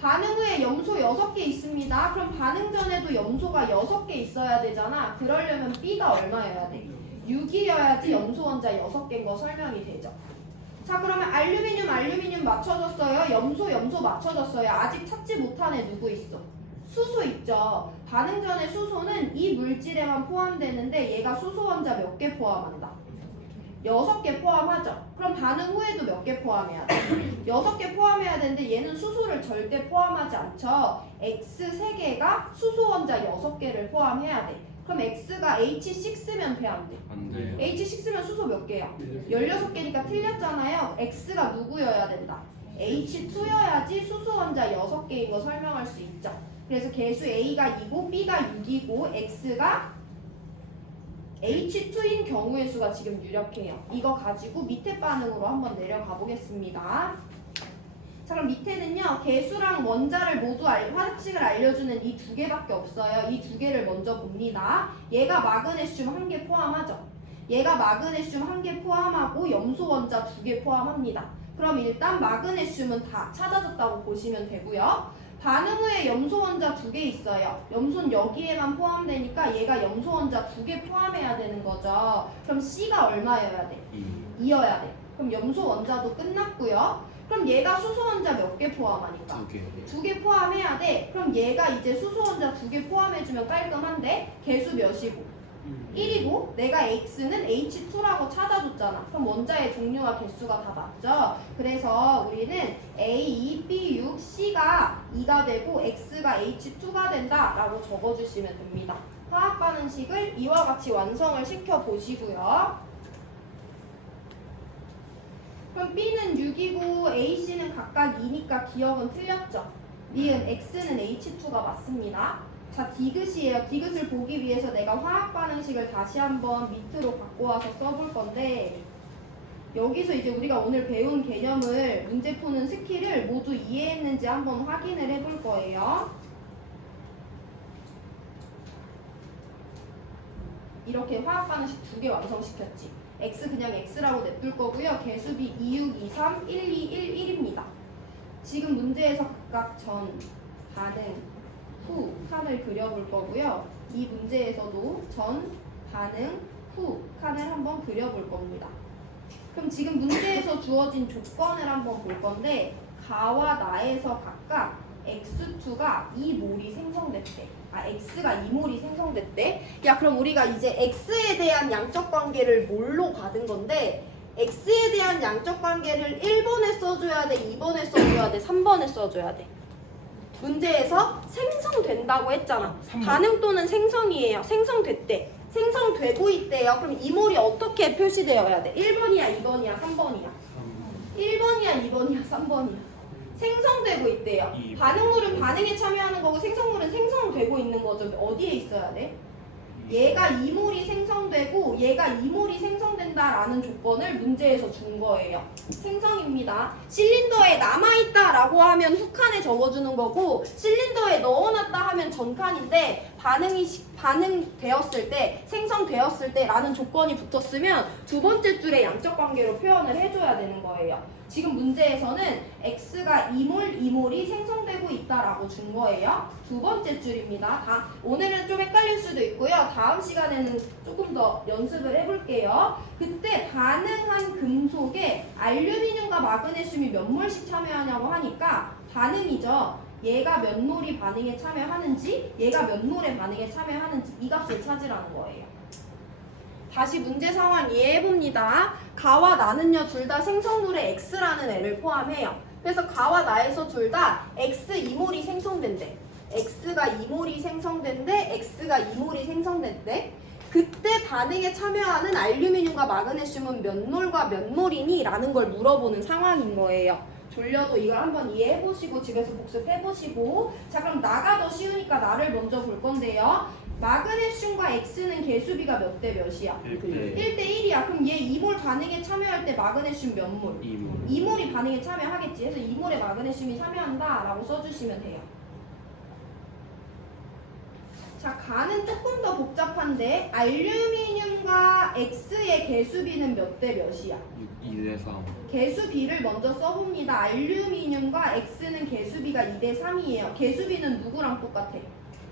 반응 후에 염소 6개 있습니다. 그럼 반응 전에도 염소가 6개 있어야 되잖아. 그러려면 B가 얼마여야 돼? 6이어야지 염소 원자 6개인 거 설명이 되죠. 자 그러면 알루미늄 맞춰졌어요. 염소 맞춰졌어요. 아직 찾지 못한 애 누구 있어? 수소 있죠. 반응 전에 수소는 이 물질에만 포함되는데 얘가 수소 원자 몇 개 포함한다? 6개 포함하죠. 그럼 반응 후에도 몇 개 포함해야 돼? 6개 포함해야 되는데 얘는 수소를 절대 포함하지 않죠. X 3개가 수소 원자 6개를 포함해야 돼. 그럼 X가 H6면 돼 안 돼? 안 돼요. H6면 수소 몇 개야? 16개니까 틀렸잖아요. X가 누구여야 된다? H2여야지 수소 원자 6개인 거 설명할 수 있죠. 그래서 개수 A가 2고 B가 6이고 X가 H2인 경우의 수가 지금 유력해요. 이거 가지고 밑에 반응으로 한번 내려가 보겠습니다. 자 그럼 밑에는요. 개수랑 원자를 모두 화학식을 알려주는 이 2개밖에 없어요. 이 2개를 먼저 봅니다. 얘가 마그네슘 1개 포함하죠. 얘가 마그네슘 1개 포함하고 염소 원자 2개 포함합니다. 그럼 일단 마그네슘은 다 찾아졌다고 보시면 되고요. 반응 후에 염소 원자 2개 있어요. 염소는 여기에만 포함되니까 얘가 염소 원자 2개 포함해야 되는 거죠. 그럼 C가 얼마여야 돼? 2여야 돼. 그럼 염소 원자도 끝났고요. 그럼 얘가 수소 원자 몇 개 포함하니까? 2개. 2개 포함해야 돼. 그럼 얘가 이제 수소 원자 2개 포함해주면 깔끔한데 개수 몇이고? 1이고 내가 X는 H2라고 찾아줬잖아. 그럼 원자의 종류와 개수가 다 맞죠? 그래서 우리는 A, 2, B, 6, C가 2가 되고 X가 H2가 된다라고 적어주시면 됩니다. 화학 반응식을 이와 같이 완성을 시켜보시고요. 그럼 B는 6이고 A, C는 각각 2니까 기억은 틀렸죠? 니은 X는 H2가 맞습니다. 자, 디귿이에요. 디귿을 보기 위해서 내가 화학 반응식을 다시 한번 밑으로 갖고 와서 써볼 건데 여기서 이제 우리가 오늘 배운 개념을 문제 푸는 스킬을 모두 이해했는지 한번 확인을 해볼 거예요. 이렇게 화학 반응식 2개 완성시켰지. X 그냥 X라고 냅둘 거고요. 개수비 2, 6, 2, 3, 1, 2, 1, 1입니다. 지금 문제에서 각각 전, 반응, 후 칸을 그려볼 거고요. 이 문제에서도 전, 반응, 후 칸을 한번 그려볼 겁니다. 그럼 지금 문제에서 주어진 조건을 한번 볼 건데 가와 나에서 각각 X2가 2몰이 생성됐대. X가 2몰이 생성됐대. 야, 그럼 우리가 이제 X에 대한 양적 관계를 뭘로 받은 건데 X에 대한 양적 관계를 1번에 써줘야 돼, 2번에 써줘야 돼, 3번에 써줘야 돼. 문제에서 생성된다고 했잖아. 반응 또는 생성이에요. 생성됐대. 생성되고 있대요. 그럼 이몰이 어떻게 표시되어야 돼? 1번이야, 2번이야, 3번이야? 1번이야, 2번이야, 3번이야? 생성되고 있대요. 반응물은 반응에 참여하는 거고 생성물은 생성되고 있는 거죠. 어디에 있어야 돼? 얘가 2몰이 생성되고 얘가 2몰이 생성된다라는 조건을 문제에서 준 거예요. 생성입니다. 실린더에 남아있다라고 하면 후칸에 적어주는 거고 실린더에 넣어놨다 하면 전칸인데 반응되었을 때 생성되었을 때라는 조건이 붙었으면 두 번째 줄에 양적 관계로 표현을 해줘야 되는 거예요. 지금 문제에서는 X가 2몰, 2몰이 생성되고 있다라고 준 거예요. 두 번째 줄입니다. 오늘은 좀 헷갈릴 수도 있고요. 다음 시간에는 조금 더 연습을 해볼게요. 그때 반응한 금속에 알루미늄과 마그네슘이 몇 몰씩 참여하냐고 하니까 반응이죠. 얘가 몇 몰이 반응에 참여하는지 얘가 몇 몰의 반응에 참여하는지 이 값을 찾으라는 거예요. 다시 문제 상황 이해해봅니다. 가와 나는요 둘 다 생성물의 X라는 애를 포함해요. 그래서 가와 나에서 둘 다 X 2몰이 생성된대. X가 2몰이 생성된대. X가 2몰이 생성된대. 그때 반응에 참여하는 알루미늄과 마그네슘은 몇 몰과 몇 몰이니? 라는 걸 물어보는 상황인 거예요. 졸려도 이걸 한번 이해해보시고 집에서 복습해보시고. 자, 그럼 나가 더 쉬우니까 나를 먼저 볼 건데요. 마그네슘과 X는 개수비가 몇 대 몇이야? 1대 1이야. 그럼 얘 2몰 반응에 참여할 때 마그네슘 몇 몰? 2몰. 2몰이 반응에 참여하겠지. 그래서 2몰에 마그네슘이 참여한다 라고 써주시면 돼요. 자, 가는 조금 더 복잡한데 알루미늄과 X의 개수비는 몇 대 몇이야? 2대 3. 개수비를 먼저 써봅니다. 알루미늄과 X는 개수비가 2대 3이에요. 개수비는 누구랑 똑같아?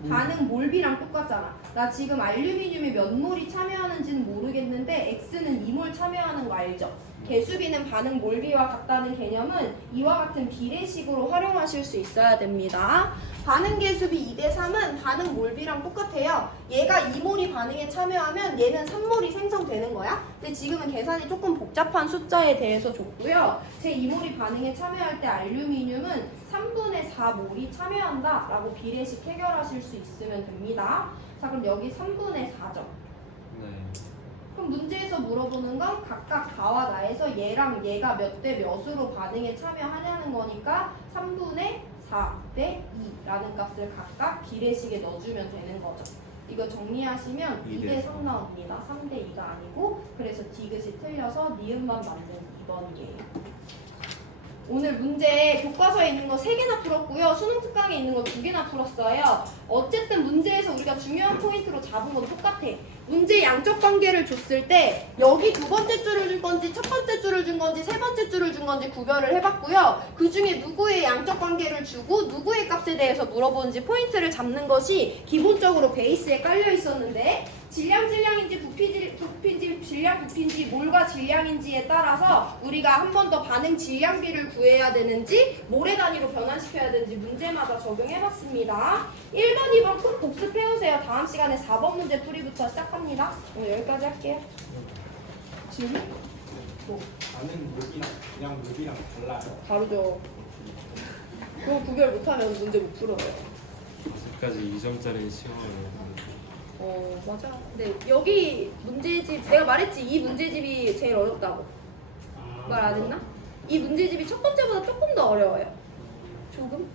반응 몰비랑 똑같잖아. 나 지금 알루미늄이 몇 몰이 참여하는지는 모르겠는데 X는 2몰 참여하는 거 알죠? 개수비는 반응 몰비와 같다는 개념은 이와 같은 비례식으로 활용하실 수 있어야 됩니다. 반응 개수비 2대 3은 반응 몰비랑 똑같아요. 얘가 2몰이 반응에 참여하면 얘는 3몰이 생성되는 거야. 근데 지금은 계산이 조금 복잡한 숫자에 대해서 줬고요. 제 2몰이 반응에 참여할 때 알루미늄은 3분의 4몰이 참여한다 라고 비례식 해결하실 수 있으면 됩니다. 자, 그럼 여기 3분의 4죠. 네. 그럼 문제에서 물어보는 건 각각 가와 나에서 얘랑 얘가 몇 대 몇으로 반응에 참여하냐는 거니까 3분의 4대 2라는 값을 각각 비례식에 넣어주면 되는 거죠. 이거 정리하시면 2대 3 나옵니다. 3대 2가 아니고. 그래서 디귿이 틀려서 니은만 맞는 2번이에요. 오늘 문제 교과서에 있는 거 3개나 풀었고요. 수능 특강에 있는 거 2개나 풀었어요. 어쨌든 문제에서 우리가 중요한 포인트로 잡은 건 똑같아. 문제 양적 관계를 줬을 때 여기 두 번째 줄을 준 건지 첫 번째 줄을 준 건지 세 번째 줄을 준 건지 구별을 해봤고요. 그 중에 누구의 양적 관계를 주고 누구의 값에 대해서 물어보는지 포인트를 잡는 것이 기본적으로 베이스에 깔려 있었는데 질량인지 부피인지 질량 부피인지 몰과 질량인지에 따라서 우리가 한 번 더 반응 질량비를 구해야 되는지 모래 단위로 변환시켜야 되는지 문제마다 적용해봤습니다. 1번, 2번 꼭 복습해오세요. 다음 시간에 4번 문제 풀이부터 시작합니다. 오늘 여기까지 할게요. 질문? 또 아는 묘비랑 그냥 묘비랑 달라요. 다르죠. 그거 구별 못하면 문제 못 풀어요. 아직까지 2점짜리 시험을 맞아. 근데 여기 문제집 내가 말했지. 이 문제집이 제일 어렵다고. 말 안 했나? 이 문제집이 첫 번째보다 조금 더 어려워요. 조금?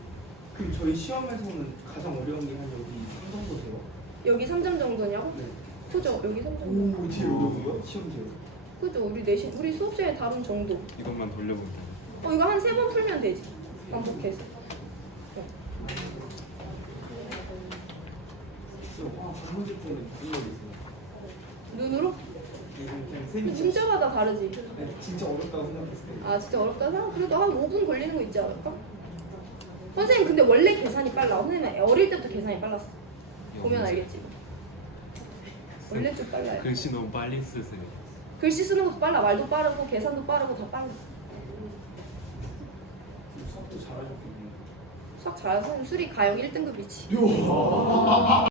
그럼 저희 시험에서는 가장 어려운 게 한 여기 3정도 돼요? 여기 3점 정도냐고? 네. 그죠? 여기 3점 정도. 오, 제일 어려워요? 시험 제일. 그죠? 우리 수업 시간에 다룬 정도. 이것만 돌려보면 이거 한 3번 풀면 되지. 반복해서. 한 문제 중에 무슨 거 있어요? 눈으로? 그냥 쌤이 문제마다 다르지. 진짜 어렵다고 생각했어요. 아 진짜 어렵다 생각? 그래도 한 5분 걸리는 거 있지 않을까? 선생님 근데 원래 계산이 빨라. 선생님 어릴 때부터 계산이 빨랐어. 보면 알겠지. 원래 좀 빨라요. 글씨 너무 빨리 쓰세요. 글씨 쓰는 것도 빨라. 말도 빠르고 계산도 빠르고 다 빨라. 수학도 잘하셨겠네요. 수학 잘하는 선생님 수리 가영 1등급이지.